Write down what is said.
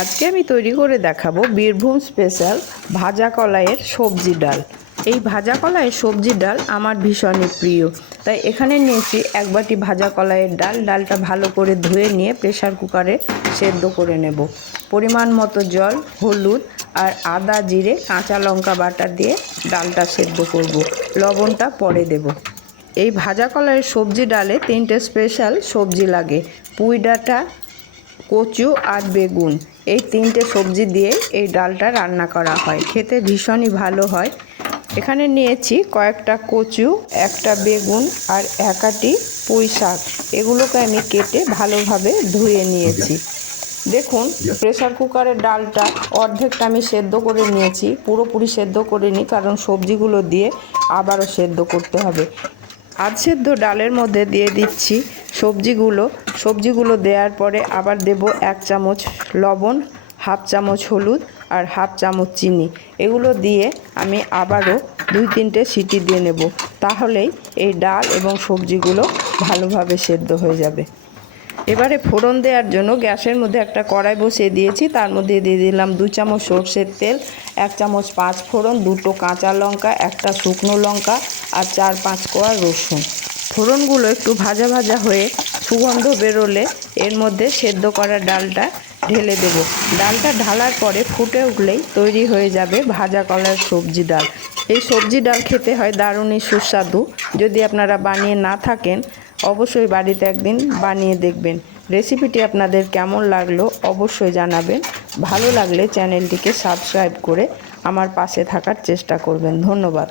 আজকে আমি তৈরি করে দেখাবো বীরভূম স্পেশাল ভাজা কলাইয়ের সবজি ডাল। এই ভাজা কলাইয়ের সবজি ডাল আমার ভীষণই প্রিয়, তাই এখানে নিয়েছি এক বাটি ভাজা কলাইয়ের ডাল। ডালটা ভালো করে ধুয়ে নিয়ে প্রেসার কুকারে সেদ্ধ করে নেব। পরিমাণ মতো জল, হলুদ আর আদা, জিরে, কাঁচা লঙ্কা বাটা দিয়ে ডালটা সেদ্ধ করব। লবণটা পরে দেব। এই ভাজা কলাইয়ের সবজি ডালে 3টে স্পেশাল সবজি লাগে: পুঁই ডাঁটা, কচু আর বেগুন। এই 3টে সবজি দিয়ে এই ডালটা রান্না করা হয়, খেতে ভীষণই ভালো হয়। এখানে নিয়েছি কয়েকটা কচু, একটা বেগুন আর এক আটি পুঁই শাক। এগুলোকে আমি কেটে ভালোভাবে ধুয়ে নিয়েছি। দেখুন, প্রেসার কুকারের ডালটা অর্ধেকটা আমি সেদ্ধ করে নিয়েছি, পুরোপুরি সেদ্ধ করিনি, কারণ সবজিগুলো দিয়ে আবারও সেদ্ধ করতে হবে। আধ সেদ্ধ ডালের মধ্যে দিয়ে দিচ্ছি সবজিগুলো দেওয়ার পরে আবার দেব 1 চামচ লবণ, হাফ চামচ হলুদ আর হাফ চামচ চিনি। এগুলো দিয়ে আমি আবারও 2-3টে সিটি দিয়ে নেব, তাহলেই এই ডাল এবং সবজিগুলো ভালোভাবে সেদ্ধ হয়ে যাবে। এবারে ফোড়ন দেওয়ার জন্য গ্যাসের মধ্যে একটা কড়াই বসিয়ে দিয়েছি। তার মধ্যে দিয়ে দিলাম 2 চামচ সরষের তেল, 1 চামচ 5 ফোড়ন, 2টো কাঁচা লঙ্কা, একটা শুকনো লঙ্কা আর 4-5 কোয়া রসুন। ফোড়নগুলো একটু ভাজা ভাজা হয়ে সুগন্ধ বেরোলে এর মধ্যে সেদ্ধ করা ডালটা ঢেলে দেব। ডালটা ঢালার পরে ফুটে উঠলেই তৈরি হয়ে যাবে ভাজা কলার সবজি ডাল। এই সবজি ডাল খেতে হয় দারুণই সুস্বাদু। যদি আপনারা বানিয়ে না থাকেন, অবশ্যই বাড়িতে একদিন বানিয়ে দেখবেন। রেসিপিটি আপনাদের কেমন লাগলো অবশ্যই জানাবেন। ভালো লাগলে চ্যানেলটিকে সাবস্ক্রাইব করে আমার পাশে থাকার চেষ্টা করবেন। ধন্যবাদ।